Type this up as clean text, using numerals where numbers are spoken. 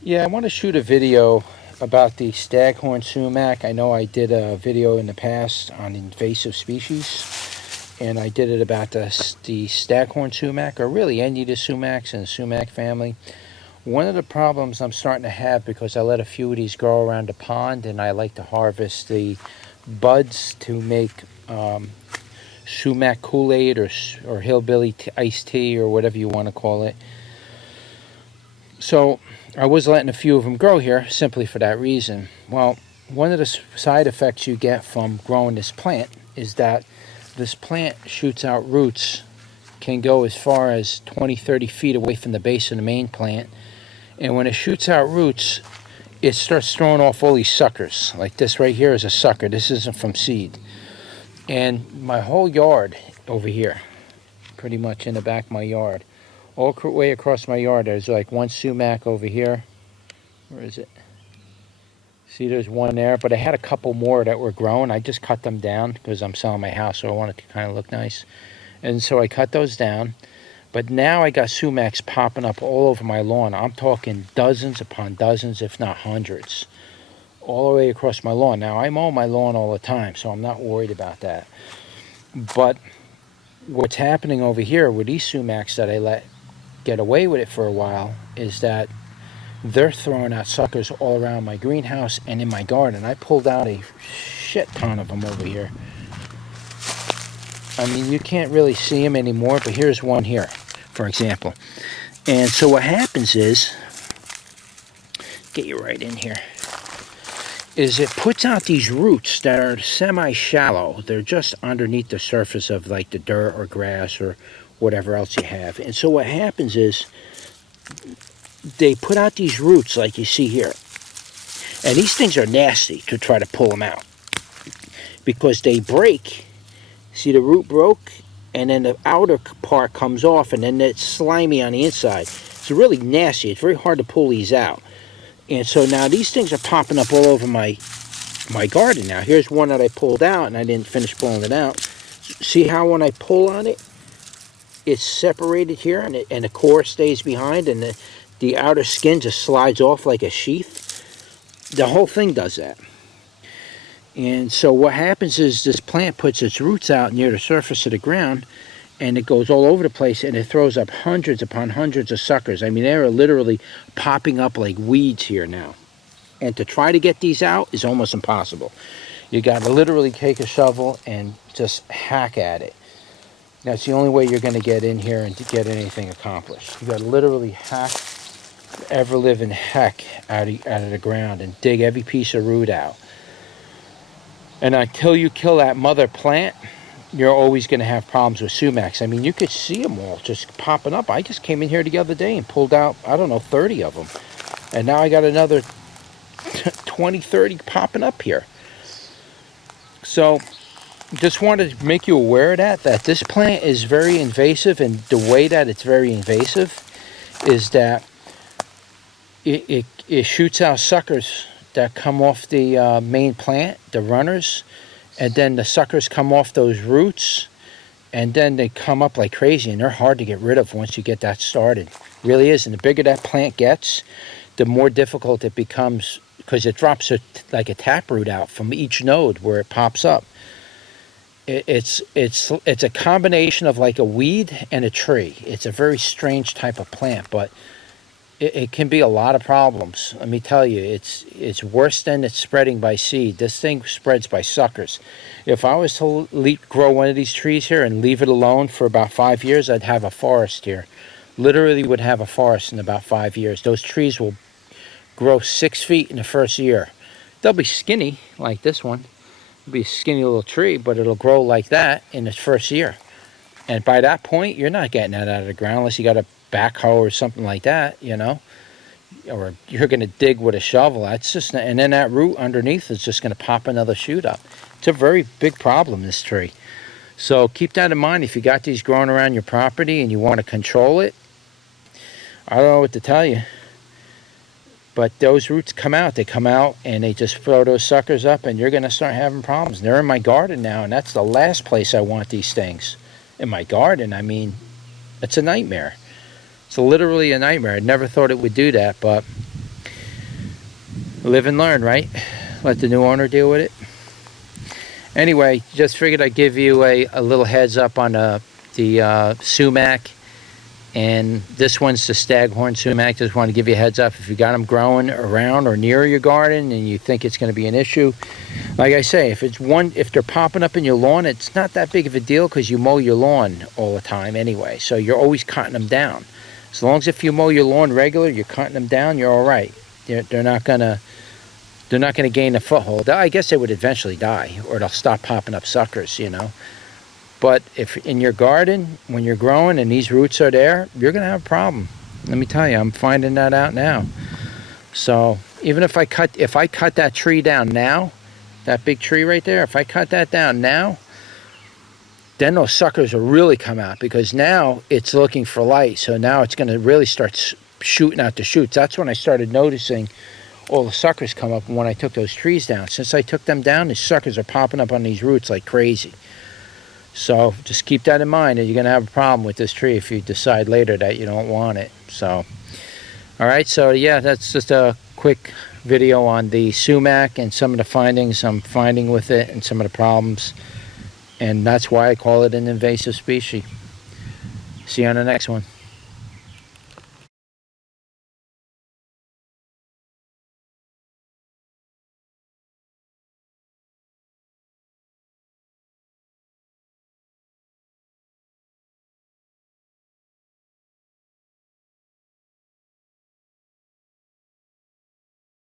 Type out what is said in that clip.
Yeah, I want to shoot a video about the staghorn sumac. I know I did a video in the past on invasive species, and I did it about the staghorn sumac, or really any of the sumacs in the sumac family. One of the problems I'm starting to have, because I let a few of these grow around the pond, and I like to harvest the buds to make sumac Kool-Aid or hillbilly iced tea, or whatever you want to call it. So I was letting a few of them grow here simply for that reason. Well, one of the side effects you get from growing this plant is that this plant shoots out roots, can go as far as 20-30 feet away from the base of the main plant. And when it shoots out roots, it starts throwing off all these suckers. Like this right here is a sucker. This isn't from seed. And my whole yard over here, pretty much in the back of my yard, all the way across my yard, there's like one sumac over here. Where is it? See, there's one there, but I had a couple more that were growing. I just cut them down because I'm selling my house, so I want it to kind of look nice. And so I cut those down. But now I got sumacs popping up all over my lawn. I'm talking dozens upon dozens, if not hundreds, all the way across my lawn. Now, I mow my lawn all the time, so I'm not worried about that. But what's happening over here with these sumacs that I let get away with it for a while is that they're throwing out suckers all around my greenhouse and in my garden. I pulled out a shit ton of them over here. I mean, you can't really see them anymore, but here's one here, for example. And so what happens is, get you right in here, is it puts out these roots that are semi-shallow. They're just underneath the surface of like the dirt or grass or whatever else you have. And so what happens is they put out these roots like you see here. And these things are nasty to try to pull them out because they break. See, the root broke and then the outer part comes off and then it's slimy on the inside. It's really nasty. It's very hard to pull these out. And so now these things are popping up all over my garden now. Here's one that I pulled out and I didn't finish pulling it out. See how when I pull on it, it's separated here and the core stays behind and the outer skin just slides off like a sheath. The whole thing does that. And so what happens is this plant puts its roots out near the surface of the ground and it goes all over the place and it throws up hundreds upon hundreds of suckers. I mean, they're literally popping up like weeds here now. And to try to get these out is almost impossible. You got to literally take a shovel and just hack at it. That's the only way you're going to get in here and to get anything accomplished. You got to literally hack the ever-living heck out of the ground and dig every piece of root out. And until you kill that mother plant, you're always going to have problems with sumacs. I mean, you could see them all just popping up. I just came in here the other day and pulled out, I don't know, 30 of them. And now I got another 20, 30 popping up here. So just wanted to make you aware of that this plant is very invasive, and the way that it's very invasive is that it shoots out suckers that come off the main plant, the runners, and then the suckers come off those roots, and then they come up like crazy, and they're hard to get rid of once you get that started. It really is, and the bigger that plant gets, the more difficult it becomes, because it drops like a taproot out from each node where it pops up. It's a combination of like a weed and a tree. It's a very strange type of plant, but it can be a lot of problems. Let me tell you, it's worse than it's spreading by seed. This thing spreads by suckers. If I was to grow one of these trees here and leave it alone for about 5 years, I'd have a forest here. Literally would have a forest in about 5 years. Those trees will grow 6 feet in the first year. They'll be skinny like this one. It'll be a skinny little tree, but it'll grow like that in its first year. And by that point, you're not getting that out of the ground unless you got a backhoe or something like that, you know, or you're going to dig with a shovel. That's just, and then that root underneath is just going to pop another shoot up. It's a very big problem, this tree. So keep that in mind if you got these growing around your property and you want to control it. I don't know what to tell you, but those roots come out. They come out and they just throw those suckers up, and you're going to start having problems. They're in my garden now, and that's the last place I want these things. In my garden, I mean, it's a nightmare. It's literally a nightmare. I never thought it would do that, but Live and learn, right? Let the new owner deal with it. Anyway, just figured I'd give you a little heads up on the sumac. And this one's the staghorn sumac. Just want to give you a heads up if you got them growing around or near your garden and you think it's going to be an issue. Like I say, if they're popping up in your lawn, it's not that big of a deal because you mow your lawn all the time anyway. So you're always cutting them down. As long as if you mow your lawn regular, you're cutting them down, you're all right. They're not gonna gain a foothold. I guess they would eventually die, or they'll stop popping up suckers, you know. But if in your garden, when you're growing and these roots are there, you're going to have a problem. Let me tell you, I'm finding that out now. So even if I cut that tree down now, that big tree right there, if I cut that down now, then those suckers will really come out, because now it's looking for light. So now it's going to really start shooting out the shoots. That's when I started noticing all the suckers come up when I took those trees down. Since I took them down, the suckers are popping up on these roots like crazy. So just keep that in mind, that you're going to have a problem with this tree if you decide later that you don't want it. So, all right, so yeah, that's just a quick video on the sumac and some of the findings I'm finding with it and some of the problems. And that's why I call it an invasive species. See you on the next one.